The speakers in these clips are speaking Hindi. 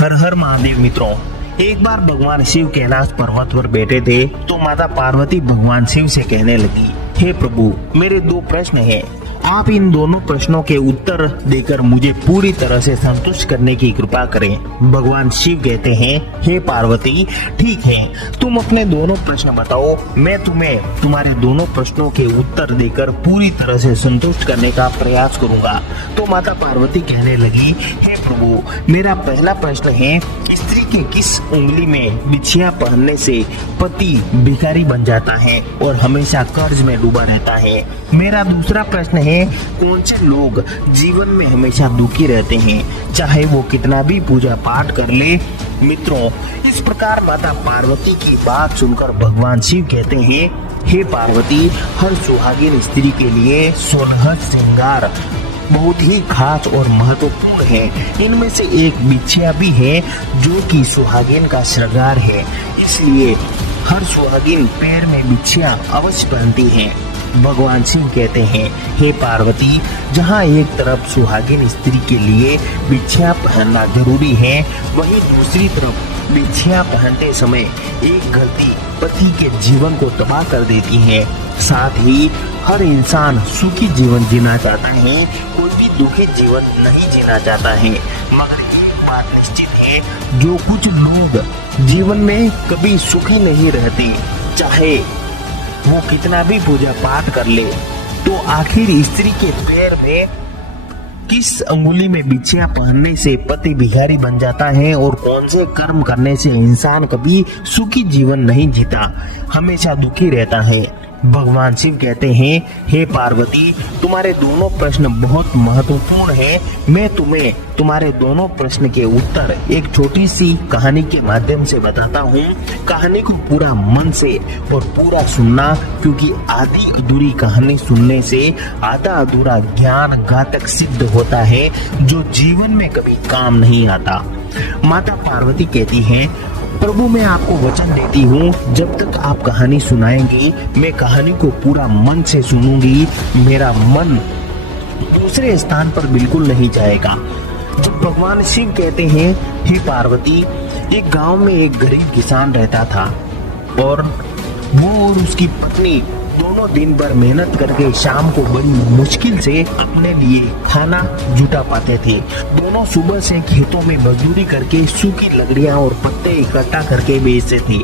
हर हर महादेव। मित्रों, एक बार भगवान शिव कैलाश पर्वत पर बैठे थे तो माता पार्वती भगवान शिव से कहने लगी, हे प्रभु, मेरे दो प्रश्न हैं। आप इन दोनों प्रश्नों के उत्तर देकर मुझे पूरी तरह से संतुष्ट करने की कृपा करें। भगवान शिव कहते हैं, हे पार्वती, ठीक है, तुम अपने दोनों प्रश्न बताओ, मैं तुम्हें तुम्हारे दोनों प्रश्नों के उत्तर देकर पूरी तरह से संतुष्ट करने का प्रयास करूंगा। तो माता पार्वती कहने लगी, हे प्रभु, मेरा पहला प्रश्न है, स्त्री के किस उंगली में बिछिया पहनने से पति भिखारी बन जाता है और हमेशा कर्ज में डूबा रहता है। मेरा दूसरा प्रश्न है, कौन से लोग जीवन में हमेशा दुखी रहते हैं, चाहे वो कितना भी पूजा पाठ कर ले। मित्रों, इस प्रकार माता पार्वती की बात सुनकर भगवान शिव कहते हैं, हे पार्वती, हर सुहागिन स्त्री के लिए सोलह श्रृंगार बहुत ही खास और महत्वपूर्ण है। इनमें से एक बिछिया भी है जो कि सुहागिन का श्रृंगार है। इसलिए हर सुहागिन पैर में बिछिया अवश्य पहनती है। भगवान शिव कहते हैं, हे पार्वती, जहाँ एक तरफ सुहागिन स्त्री के लिए बिछिया पहनना जरूरी है, वहीं दूसरी तरफ बिछिया पहनते समय एक गलती पति के जीवन को तबाह कर देती है। साथ ही हर इंसान सुखी जीवन जीना चाहता है, कोई भी दुखी जीवन नहीं जीना चाहता है। मगर एक बात निश्चित है, जो कुछ लोग जीवन में कभी सुखी नहीं रहते, चाहे वो कितना भी पूजा पाठ कर ले, तो आखिर स्त्री के पैर में किस अंगुली में बिछिया पहनने से पति भिखारी बन जाता है और कौन से कर्म करने से इंसान कभी सुखी जीवन नहीं जीता, हमेशा दुखी रहता है। भगवान शिव कहते हैं, हे पार्वती, तुम्हारे दोनों प्रश्न बहुत महत्वपूर्ण हैं। मैं तुम्हें तुम्हारे दोनों प्रश्न के उत्तर एक छोटी सी कहानी के माध्यम से बताता हूँ। कहानी को पूरा मन से और पूरा सुनना, क्योंकि आधी अधूरी कहानी सुनने से आधा अधूरा ज्ञान घातक सिद्ध होता है, जो जीवन में कभी काम नहीं आता। माता पार्वती कहती हैं, प्रभु, मैं आपको वचन देती हूँ, जब तक आप कहानी सुनाएंगी, मैं कहानी को पूरा मन से सुनूंगी। मेरा मन दूसरे स्थान पर बिल्कुल नहीं जाएगा। जब भगवान शिव कहते हैं, हे पार्वती, एक गांव में एक गरीब किसान रहता था और वो और उसकी पत्नी दोनों दिन भर मेहनत करके शाम को बड़ी मुश्किल से अपने लिए खाना जुटा पाते थे। दोनों सुबह से खेतों में मजदूरी करके सूखी लकड़ियां और पत्ते इकट्ठा करके बेचते थे,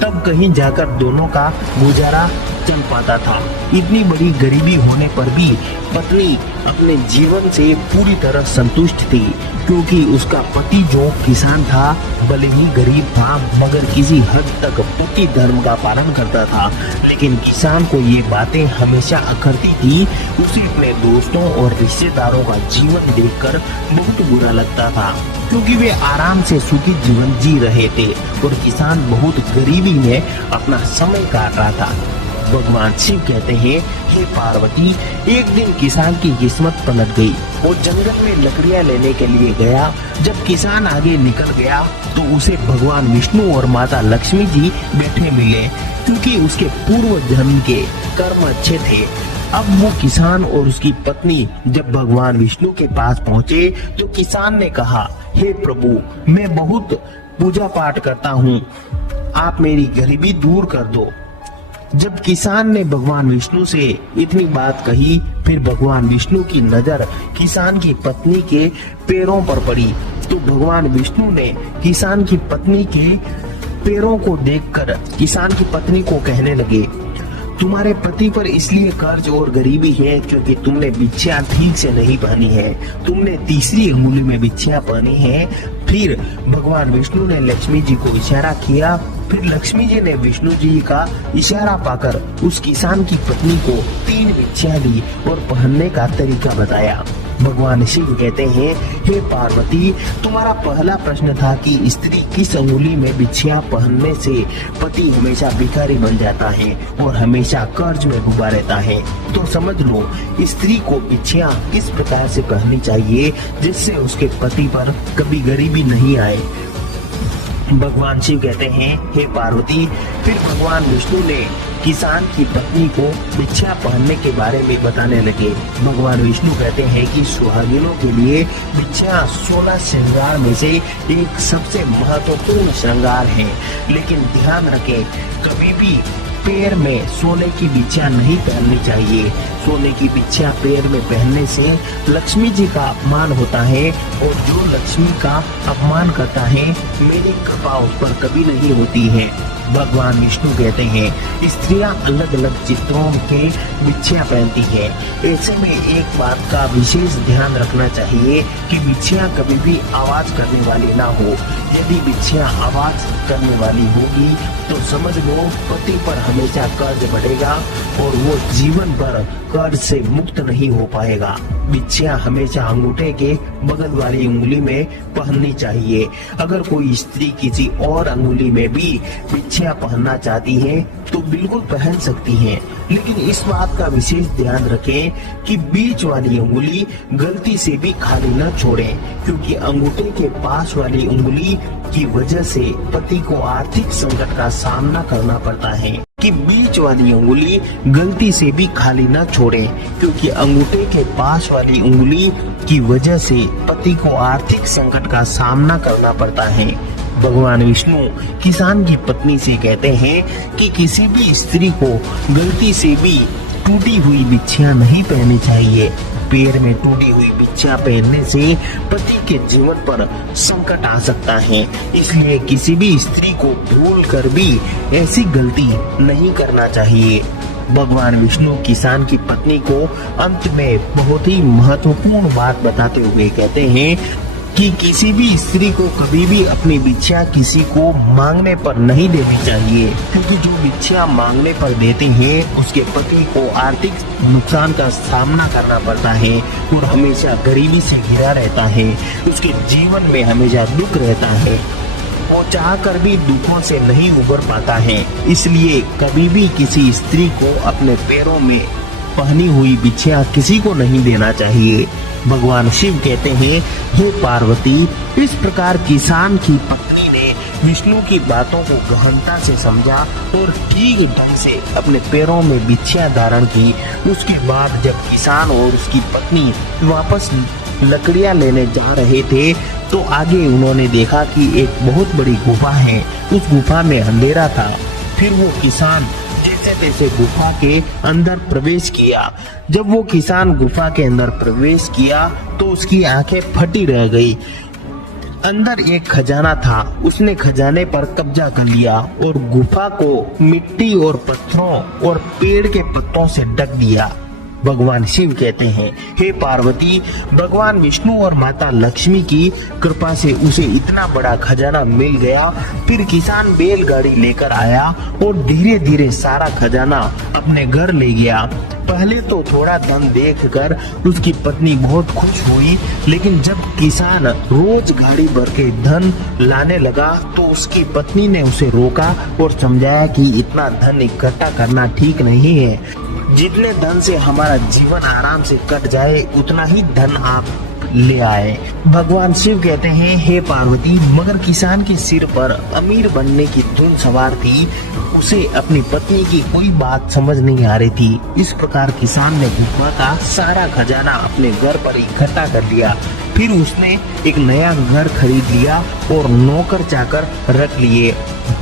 तब कहीं जाकर दोनों का गुजारा चल पाता था। इतनी बड़ी गरीबी होने पर भी पत्नी अपने जीवन से पूरी तरह संतुष्ट थी, क्योंकि उसका पति जो किसान था, भले ही गरीब था, मगर किसी हद तक पति धर्म का पालन करता था। लेकिन किसान को ये बातें हमेशा अखरती थी। उसे अपने दोस्तों और रिश्तेदारों का जीवन देखकर बहुत बुरा लगता था, क्योंकि वे आराम से सुखी जीवन जी रहे थे और किसान बहुत गरीबी में अपना समय काट रहा था। भगवान शिव कहते हैं, हे पार्वती, एक दिन किसान की किस्मत पलट गई। वो जंगल में लकड़ियां लेने के लिए गया। जब किसान आगे निकल गया तो उसे भगवान विष्णु और माता लक्ष्मी जी बैठे मिले, क्योंकि उसके पूर्व जन्म के कर्म अच्छे थे। अब वो किसान और उसकी पत्नी जब भगवान विष्णु के पास पहुँचे तो किसान ने कहा, हे प्रभु, मैं बहुत पूजा पाठ करता हूँ, आप मेरी गरीबी दूर कर दो। जब किसान ने भगवान विष्णु से इतनी बात कही, फिर भगवान विष्णु की नजर किसान की पत्नी के पैरों पर पड़ी, तो भगवान विष्णु ने किसान की पत्नी के पैरों को देखकर किसान की पत्नी को कहने लगे, तुम्हारे पति पर इसलिए कर्ज और गरीबी है क्योंकि तुमने बिछिया ठीक से नहीं पहनी है, तुमने तीसरी अंगुली में बिछिया पहनी है। फिर भगवान विष्णु ने लक्ष्मी जी को इशारा किया, फिर लक्ष्मी जी ने विष्णु जी का इशारा पाकर उस किसान की पत्नी को 3 बिछिया दी और पहनने का तरीका बताया। भगवान शिव कहते हैं, हे पार्वती, तुम्हारा पहला प्रश्न था कि स्त्री किस अंगुली में बिछिया पहनने से पति हमेशा भिखारी बन जाता है और हमेशा कर्ज में डूबा रहता है। तो समझ लो, स्त्री को बिछिया किस प्रकार से पहननी चाहिए जिससे उसके पति पर कभी गरीबी नहीं आए। भगवान शिव कहते हैं, हे पार्वती, फिर भगवान विष्णु ने किसान की पत्नी को बिछिया पहनने के बारे में बताने लगे। भगवान विष्णु कहते हैं कि सुहागिनों के लिए बिछिया 16 श्रृंगार में से एक सबसे महत्वपूर्ण श्रृंगार है। लेकिन ध्यान रखें, कभी भी पैर में सोने की बिछिया नहीं पहननी चाहिए। सोने की बिछिया पैर में पहनने से लक्ष्मी जी का अपमान होता है, और जो लक्ष्मी का अपमान करता है मेरी कृपा उस पर कभी नहीं होती है। भगवान विष्णु कहते हैं स्त्रियां अलग अलग चित्रों के बिछिया पहनती है। ऐसे में एक बात का विशेष ध्यान रखना चाहिए कि बिछिया कभी भी आवाज करने वाली ना हो। यदि बिछिया आवाज करने वाली होगी तो समझ लो पति पर हमेशा कर्ज बढ़ेगा और वो जीवन भर कर्ज से मुक्त नहीं हो पाएगा। बिछिया हमेशा अंगूठे के बगल वाली उंगली में पहननी चाहिए। अगर कोई स्त्री किसी और अंगुली में भी बिछिया पहनना चाहती है तो बिल्कुल पहन सकती है, लेकिन इस बात का विशेष ध्यान रखें कि बीच वाली उंगली गलती से भी खाली न छोड़ें, क्योंकि अंगूठे के पास वाली उंगली की वजह से पति को आर्थिक संकट का सामना करना पड़ता है। कि बीच वाली उंगली गलती से भी खाली न छोड़ें, क्योंकि अंगूठे के पास वाली उंगली की वजह से पति को आर्थिक संकट का सामना करना पड़ता है। भगवान विष्णु किसान की पत्नी से कहते हैं कि किसी भी स्त्री को गलती से भी टूटी हुई बिछिया नहीं पहननी चाहिए। पैर में टूटी हुई बिछिया पहनने से पति के जीवन पर संकट आ सकता है, इसलिए किसी भी स्त्री को भूल कर भी ऐसी गलती नहीं करना चाहिए। भगवान विष्णु किसान की पत्नी को अंत में बहुत ही महत्वपूर्ण बात बताते हुए कहते हैं कि किसी भी स्त्री को कभी भी अपनी बिछिया किसी को मांगने पर नहीं देनी चाहिए, क्योंकि जो बिछिया मांगने पर देते हैं उसके पति को आर्थिक नुकसान का सामना करना पड़ता है और हमेशा गरीबी से घिरा रहता है। उसके जीवन में हमेशा दुख रहता है, वो चाहकर भी दुखों से नहीं उबर पाता है। इसलिए कभी भी किसी स्त्री को अपने पैरों में पहनी हुई बिछिया किसी को नहीं देना चाहिए। भगवान शिव कहते हैं, हे पार्वती, इस प्रकार किसान की पत्नी ने विष्णु की बातों को गहनता से समझा और ठीक ढंग से अपने पैरों में बिछिया धारण की। उसके बाद जब किसान और उसकी पत्नी वापस लकड़ियां लेने जा रहे थे तो आगे उन्होंने देखा कि एक बहुत बड़ी गुफा है। उस गुफा में अंधेरा था। फिर वो किसान जैसे तैसे गुफा के अंदर प्रवेश किया। जब वो किसान गुफा के अंदर प्रवेश किया तो उसकी आंखें फटी रह गई। अंदर एक खजाना था। उसने खजाने पर कब्जा कर लिया और गुफा को मिट्टी और पत्थरों और पेड़ के पत्तों से ढक दिया। भगवान शिव कहते हैं, हे पार्वती, भगवान विष्णु और माता लक्ष्मी की कृपा से उसे इतना बड़ा खजाना मिल गया। फिर किसान बैलगाड़ी लेकर आया और धीरे धीरे सारा खजाना अपने घर ले गया। पहले तो थोड़ा धन देखकर उसकी पत्नी बहुत खुश हुई, लेकिन जब किसान रोज गाड़ी भर के धन लाने लगा तो उसकी पत्नी ने उसे रोका और समझाया कि इतना धन इकट्ठा करना ठीक नहीं है। जितने धन से हमारा जीवन आराम से कट जाए उतना ही धन आप ले आए। भगवान शिव कहते हैं, हे पार्वती, मगर किसान के सिर पर अमीर बनने की धुन सवार थी। उसे अपनी पत्नी की कोई बात समझ नहीं आ रही थी। इस प्रकार किसान ने गुफा का सारा खजाना अपने घर पर इकट्ठा कर लिया। फिर उसने एक नया घर खरीद लिया और नौकर चाकर रख लिए।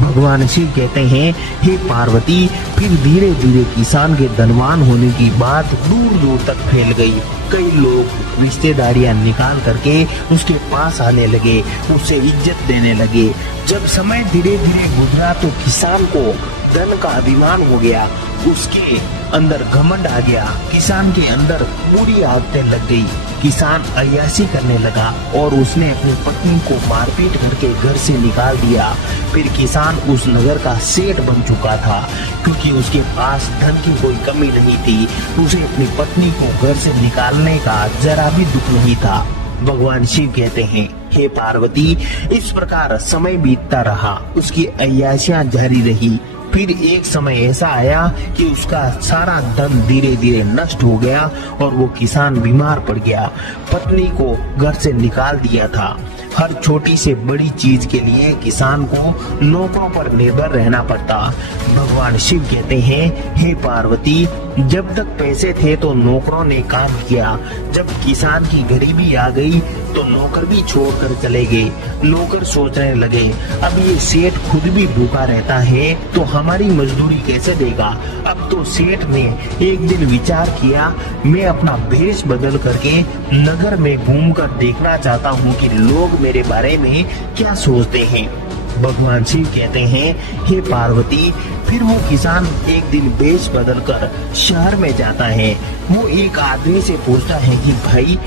भगवान शिव कहते हैं, हे पार्वती, फिर धीरे धीरे किसान के धनवान होने की बात दूर दूर तक फैल गई। कई लोग रिश्तेदारियां निकाल करके उसके पास आने लगे, उसे इज्जत देने लगे। जब समय धीरे धीरे गुजरा तो किसान को धन का अभिमान हो गया, उसके अंदर घमंड आ गया। किसान के अंदर बुरी आदतें लग गई। किसान अय्याशी करने लगा और उसने अपनी पत्नी को मारपीट करके घर से निकाल दिया। फिर किसान उस नगर का सेठ बन चुका था, क्योंकि उसके पास धन की कोई कमी नहीं थी। उसे अपनी पत्नी को घर से निकालने का जरा भी दुख नहीं था। भगवान शिव कहते हैं, हे पार्वती, इस प्रकार समय बीतता रहा, उसकी अय्याशियां जारी रही। फिर एक समय ऐसा आया कि उसका सारा धन धीरे धीरे नष्ट हो गया और वो किसान बीमार पड़ गया। पत्नी को घर से निकाल दिया था। हर छोटी से बड़ी चीज के लिए किसान को नौकरों पर निर्भर रहना पड़ता। भगवान शिव कहते हैं, हे पार्वती, जब तक पैसे थे तो नौकरों ने काम किया, जब किसान की गरीबी आ गई तो नौकर भी छोड़कर चले गए। नौकर सोचने लगे, अब ये सेठ खुद भी भूखा रहता है तो हमारी मजदूरी कैसे देगा। अब तो सेठ ने एक दिन विचार किया, मैं अपना भेष बदल करके नगर में घूमकर देखना चाहता हूँ कि लोग मेरे बारे में क्या सोचते हैं। भगवान शिव कहते हैं, हे पार्वती, फिर वो किसान एक दिन भेष बदल कर शहर में जाता है। वो एक आदमी से पूछता है कि भाई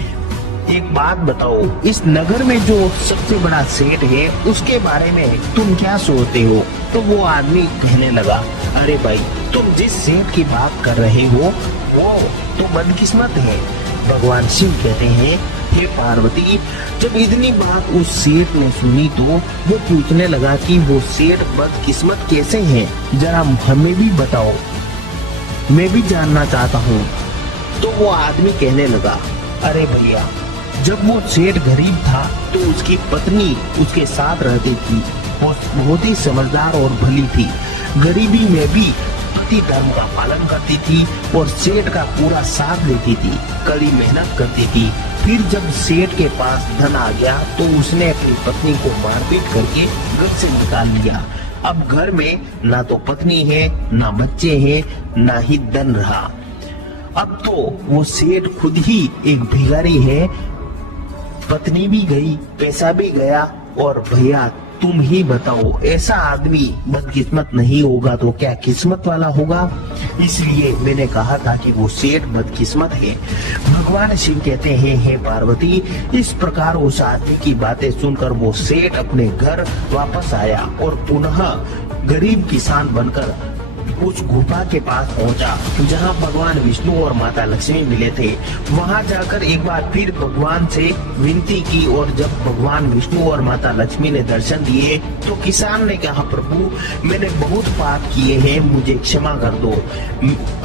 एक बात बताओ, इस नगर में जो सबसे बड़ा सेठ है उसके बारे में तुम क्या सोचते हो। तो वो आदमी कहने लगा, अरे भाई, तुम जिस सेठ की बात कर रहे हो वो तो बदकिस्मत है। भगवान शिव कहते हैं, हे पार्वती, जब इतनी बात उस सेठ ने सुनी तो वो पूछने लगा कि वो सेठ बदकिस्मत कैसे है, जरा हमें भी बताओ, मैं भी जानना चाहता हूँ। तो वो आदमी कहने लगा, अरे भैया, जब वो सेठ गरीब था तो उसकी पत्नी उसके साथ रहती थी। वो बहुत ही समझदार और भली थी। गरीबी में भी पति धर्म का पालन करती थी और सेठ का पूरा साथ देती थी, कड़ी मेहनत करती थी। फिर जब सेठ के पास धन आ गया तो उसने अपनी पत्नी को मारपीट करके घर से निकाल लिया। अब घर में ना तो पत्नी है, ना बच्चे हैं, ना ही धन रहा। अब तो वो सेठ खुद ही एक भिखारी है। पत्नी भी गई, पैसा भी गया, और भैया तुम ही बताओ, ऐसा आदमी बदकिस्मत नहीं होगा तो क्या किस्मत वाला होगा। इसलिए मैंने कहा था कि वो सेठ बदकिस्मत है। भगवान शिव कहते हैं, हे पार्वती, इस प्रकार उस आदमी की बातें सुनकर वो सेठ अपने घर वापस आया और पुनः गरीब किसान बनकर उस गुफा के पास पहुंचा जहां भगवान विष्णु और माता लक्ष्मी मिले थे। वहां जाकर एक बार फिर भगवान से विनती की और जब भगवान विष्णु और माता लक्ष्मी ने दर्शन दिए तो किसान ने कहा, प्रभु, मैंने बहुत पाप किए हैं, मुझे क्षमा कर दो।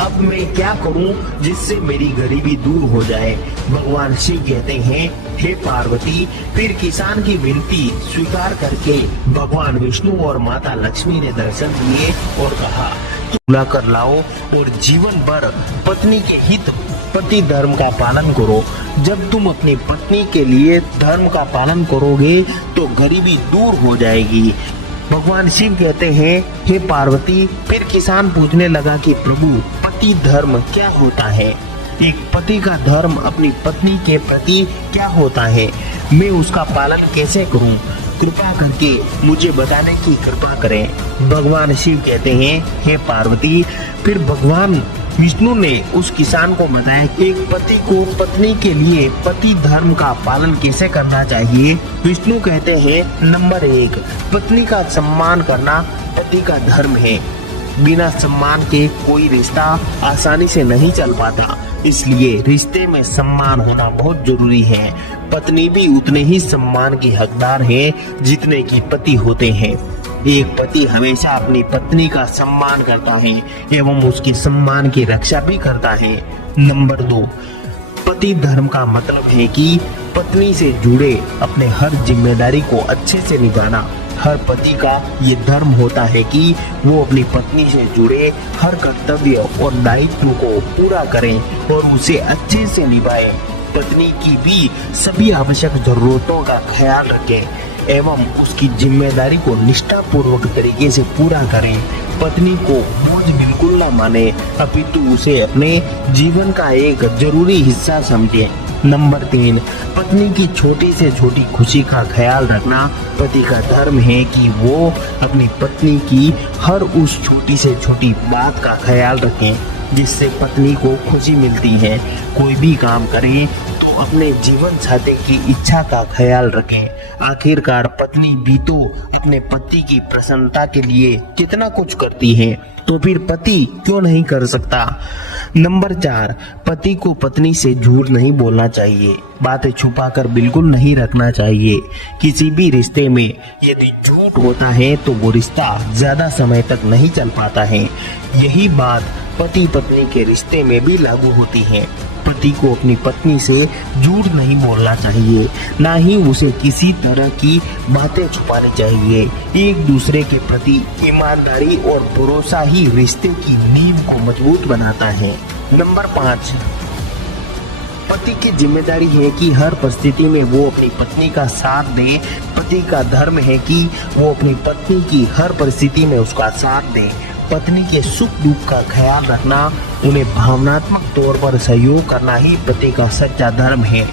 अब मैं क्या करूं जिससे मेरी गरीबी दूर हो जाए। भगवान शिव कहते हैं, हे पार्वती, फिर किसान की विनती स्वीकार करके भगवान विष्णु और माता लक्ष्मी ने दर्शन दिए और कहा, बुला कर लाओ और जीवन भर पत्नी के हित, पति धर्म का पालन करो। जब तुम अपनी पत्नी के लिए धर्म का पालन करोगे तो गरीबी दूर हो जाएगी। भगवान शिव कहते हैं, हे पार्वती, फिर किसान पूछने लगा कि प्रभु, पति धर्म क्या होता है। एक पति का धर्म अपनी पत्नी के प्रति क्या होता है, मैं उसका पालन कैसे करूं, कृपा करके मुझे बताने की कृपा करें। भगवान शिव कहते हैं, हे पार्वती, फिर भगवान विष्णु ने उस किसान को बताया कि एक पति को पत्नी के लिए पति धर्म का पालन कैसे करना चाहिए। विष्णु कहते हैं, नंबर 1, पत्नी का सम्मान करना पति का धर्म है। बिना सम्मान के कोई रिश्ता आसानी से नहीं चल पाता, इसलिए रिश्ते में सम्मान होना बहुत जरूरी है। पत्नी भी उतने ही सम्मान की हकदार है जितने की पति होते हैं। एक पति हमेशा अपनी पत्नी का सम्मान करता है एवं उसके सम्मान की रक्षा भी करता है। नंबर 2, पति धर्म का मतलब है कि पत्नी से जुड़े अपने हर जिम्मेदारी को अच्छे से निभाना। हर पति का ये धर्म होता है कि वो अपनी पत्नी से जुड़े हर कर्तव्य और दायित्व को पूरा करें और उसे अच्छे से निभाएं। पत्नी की भी सभी आवश्यक जरूरतों का ख्याल रखें एवं उसकी जिम्मेदारी को निष्ठापूर्वक तरीके से पूरा करें। पत्नी को बोझ बिल्कुल न माने, अपितु उसे अपने जीवन का एक जरूरी हिस्सा समझें। नंबर 3, पत्नी की छोटी से छोटी खुशी का ख्याल रखना पति का धर्म है कि वो अपनी पत्नी की हर उस छोटी से छोटी बात का ख्याल रखें जिससे पत्नी को खुशी मिलती है। कोई भी काम करें तो अपने जीवन साथी की इच्छा का ख्याल रखें। आखिरकार पत्नी भी तो अपने पति की प्रसन्नता के लिए कितना कुछ करती है, तो फिर पति क्यों नहीं कर सकता। नंबर 4, पति को पत्नी से झूठ नहीं बोलना चाहिए। बातें छुपाकर बिल्कुल नहीं रखना चाहिए। किसी भी रिश्ते में यदि झूठ होता है तो वो रिश्ता ज्यादा समय तक नहीं चल पाता है। यही बात पति पत्नी के रिश्ते में भी लागू होती है। पति को अपनी पत्नी से झूठ नहीं बोलना चाहिए, ना ही उसे किसी तरह की बातें छुपानी चाहिए। एक दूसरे के प्रति ईमानदारी और भरोसा ही रिश्ते की नींव को मजबूत बनाता है। नंबर 5, पति की जिम्मेदारी है कि हर परिस्थिति में वो अपनी पत्नी का साथ दे। पति का धर्म है कि वो अपनी पत्नी की हर परिस्थिति में उसका साथ दे। पत्नी के सुख दुख का ख्याल रखना, उन्हें भावनात्मक तौर पर सहयोग करना ही पति का सच्चा धर्म है।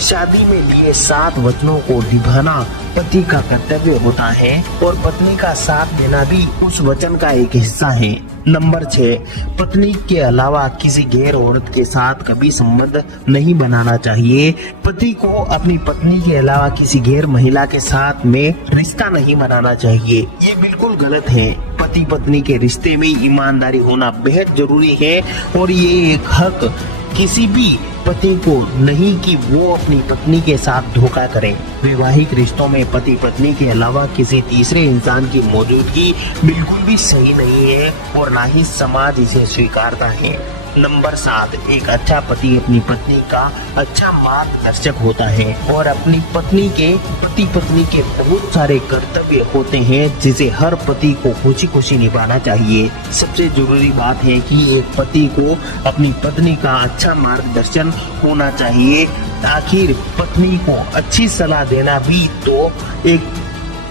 शादी में लिए 7 वचनों को निभाना पति का कर्तव्य होता है और पत्नी का साथ देना भी उस वचन का एक हिस्सा है। नंबर 6, पत्नी के अलावा किसी गैर औरत के साथ कभी संबंध नहीं बनाना चाहिए। पति को अपनी पत्नी के अलावा किसी गैर महिला के साथ में रिश्ता नहीं बनाना चाहिए। ये बिल्कुल गलत है। पति पत्नी के रिश्ते में ईमानदारी होना बेहद जरूरी है और ये एक हक किसी भी पति को नहीं कि वो अपनी पत्नी के साथ धोखा करे। वैवाहिक रिश्तों में पति पत्नी के अलावा किसी तीसरे इंसान की मौजूदगी बिल्कुल भी सही नहीं है और ना ही समाज इसे स्वीकारता है। नंबर 7, एक अच्छा पति अपनी पत्नी का अच्छा मार्गदर्शक होता है और अपनी पत्नी के पति पत्नी के बहुत सारे कर्तव्य होते हैं जिसे हर पति को खुशी खुशी निभाना चाहिए। सबसे जरूरी बात है कि एक पति को अपनी पत्नी का अच्छा मार्गदर्शन होना चाहिए। आखिर पत्नी को अच्छी सलाह देना भी तो एक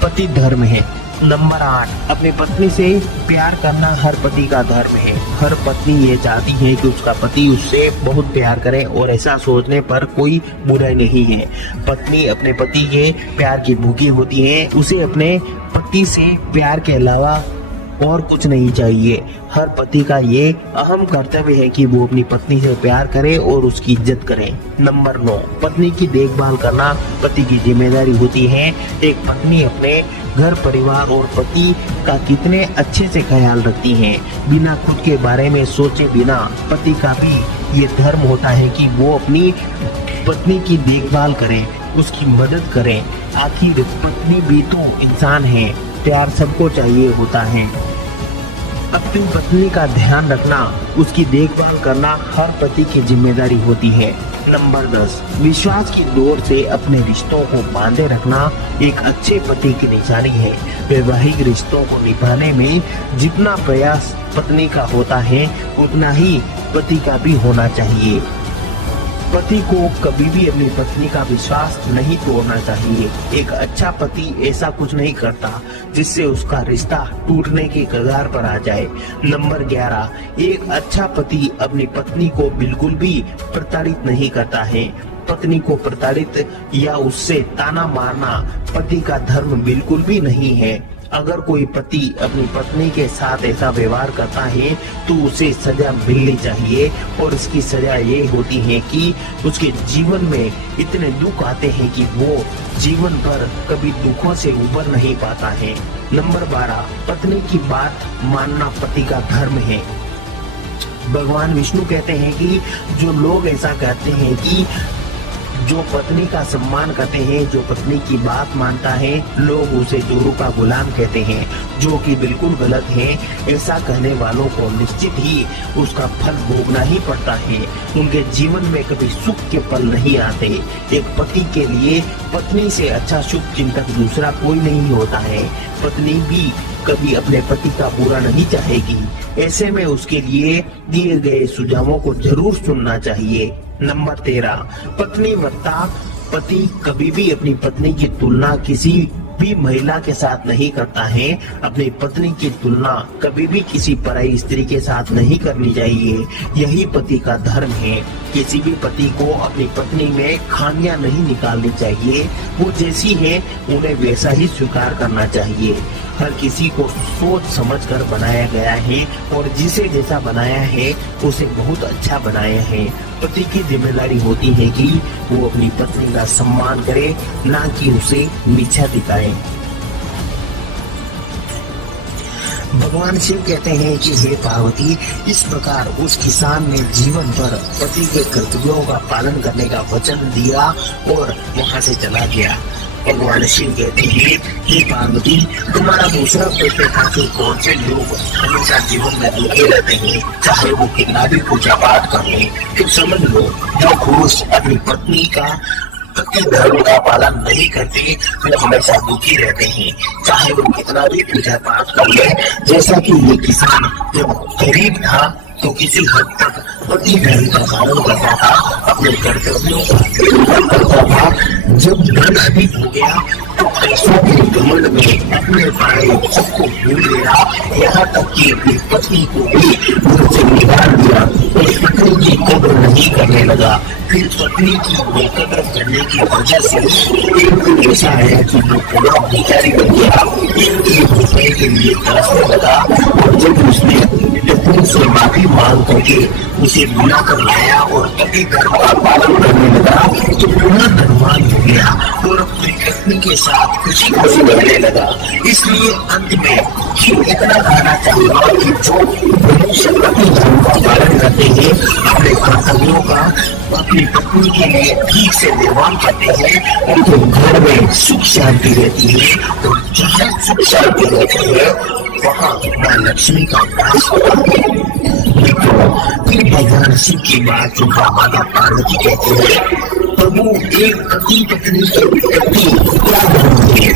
पति धर्म है। नंबर 8, अपनी पत्नी से प्यार करना हर पति का धर्म है। हर पत्नी ये चाहती है कि उसका पति उससे बहुत प्यार करे और ऐसा सोचने पर कोई बुराई नहीं है। पत्नी अपने पति के प्यार की भूखी होती है। उसे अपने पति से प्यार के अलावा और कुछ नहीं चाहिए। हर पति का ये अहम कर्तव्य है कि वो अपनी पत्नी से प्यार करे और उसकी इज्जत करे। नंबर 9, पत्नी की देखभाल करना पति की जिम्मेदारी होती है। एक पत्नी अपने घर परिवार और पति का कितने अच्छे से ख्याल रखती है। बिना खुद के बारे में सोचे बिना पति का भी ये धर्म होता है कि वो अपनी पत्नी की देखभाल करे, उसकी मदद करे। आखिर पत्नी भी तो इंसान है, प्यार सबको चाहिए होता है। अपनी पत्नी का ध्यान रखना, उसकी देखभाल करना हर पति की जिम्मेदारी होती है। नंबर 10, विश्वास की डोर से अपने रिश्तों को बांधे रखना एक अच्छे पति की निशानी है। वैवाहिक रिश्तों को निभाने में जितना प्रयास पत्नी का होता है उतना ही पति का भी होना चाहिए। पति को कभी भी अपनी पत्नी का विश्वास नहीं तोड़ना चाहिए। एक अच्छा पति ऐसा कुछ नहीं करता जिससे उसका रिश्ता टूटने की कगार पर आ जाए। नंबर 11, एक अच्छा पति अपनी पत्नी को बिल्कुल भी प्रताड़ित नहीं करता है। पत्नी को प्रताड़ित या उससे ताना मारना पति का धर्म बिल्कुल भी नहीं है। अगर कोई पति अपनी पत्नी के साथ ऐसा व्यवहार करता है तो उसे सजा मिलनी चाहिए और इसकी सजा ये होती है कि उसके जीवन में इतने दुख आते हैं कि वो जीवन भर कभी दुखों से उबर नहीं पाता है। नंबर 12, पत्नी की बात मानना पति का धर्म है। भगवान विष्णु कहते हैं कि जो लोग ऐसा कहते हैं कि जो पत्नी का सम्मान करते हैं, जो पत्नी की बात मानता है, लोग उसे जोरू का गुलाम कहते हैं, जो कि बिल्कुल गलत है। ऐसा कहने वालों को निश्चित ही उसका फल भोगना ही पड़ता है। उनके जीवन में कभी सुख के पल नहीं आते। एक पति के लिए पत्नी से अच्छा शुभ चिंतक दूसरा कोई नहीं होता है। पत्नी भी कभी अपने पति का बुरा नहीं चाहेगी। ऐसे में उसके लिए दिए गए सुझावों को जरूर सुनना चाहिए। नंबर 13, पत्नी वत्ता पति कभी भी अपनी पत्नी की तुलना किसी भी महिला के साथ नहीं करता है। अपनी पत्नी की तुलना कभी भी किसी पराई स्त्री के साथ नहीं करनी चाहिए। यही पति का धर्म है। किसी भी पति को अपनी पत्नी में खामियां नहीं निकालनी चाहिए। वो जैसी है उन्हें वैसा ही स्वीकार करना चाहिए। हर किसी को सोच समझकर बनाया गया है और जिसे जैसा बनाया है उसे बहुत अच्छा बनाया है। पति की जिम्मेदारी होती है कि वो अपनी पत्नी का सम्मान करे, ना कि उसे नीचा दिखाए। भगवान शिव कहते हैं कि हे पार्वती, इस प्रकार उस किसान ने जीवन भर पति के कर्तव्यों का पालन करने का वचन दिया और वहाँ से चला गया। भगवान शिव कहते हैं, हे पार्वती, तुम्हारा दूसरा प्रश्न था कि कौन से लोग हमेशा जीवन में दुखी रहते हैं, चाहे वो कितना भी पूजा पाठ कर ले। तो समझ लो, जो पुरुष अपनी पत्नी का पति धर्म का पालन नहीं करते वो हमेशा दुखी रहते हैं, चाहे वो कितना भी पूजा पाठ कर ले। जैसा कि ये किसान जब गरीब था तो किसी हद तक पति धर्म का पालन करता था, अपने कर्तव्यों का निर्वहन करता था। जब धन अधिक हो गया तो पैसों के घमंड में अपने बड़े सबको भूल गया, यहाँ तक कि अपनी पत्नी को भी उनसे निकाल दिया और पत्नी की कदर नहीं करने लगा। फिर पत्नी की बेकदर करने की वजह से एक दिन ऐसा आया कि वो पूरा भिखारी बन गया, 1 रुपए के लिए तरसने लगा। और जब उसने पत्नी से माफी मांग करके उसे बुला कर लाया और पति धर्म का पालन करने लगा तो पूरा धनवान हो गया और अपनी पत्नी के साथ खुशी खुशी रहने लगा। इसलिए अंत में इतना कहना चाहूंगा कि जो मनुष्य पति धर्म का पालन करते हैं, अपने कर्तव्यों का अपनी पत्नी के लिए ठीक से निर्वहन करते हैं, उनके घर में सुख शांति रहती है और जहाँ सुख शांति रहती है वहाँ माँ लक्ष्मी का वास होता है। फिर भगवान शिव की बात सुनकर माता पार्वती कहते हैं, प्रभु, एक पति पत्नी के प्रति क्या धर्म है?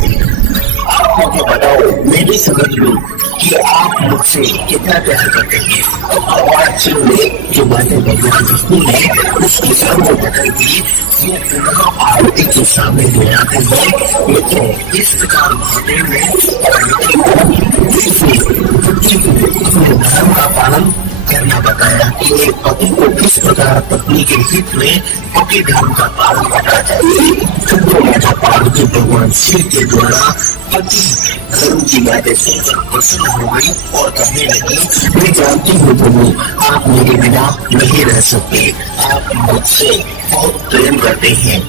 आप मुझे बताओ, मैं भी समझ लूं कि आप मुझसे कितना प्यार करते हैं। तो भगवान शिव ने जो बातें भगवान विष्णु ने उसके सामने बताई थी वो पुनः पार्वती के सामने ले आते हैं। लेकिन इस प्रकार महादेव ने अपने धर्म का पालन करना बताया कि एक पति को किस प्रकार पत्नी के हित में पति धर्म का पालन करना चाहिए। तो माता पार्वती भगवान शिव के द्वारा पति धर्म की बातें सुनकर प्रसन्न हो गई और कहने लगी, मैं जानती हूँ प्रभु, आप मेरे बिना नहीं रह सकते, आप मुझसे बहुत प्रेम करते हैं।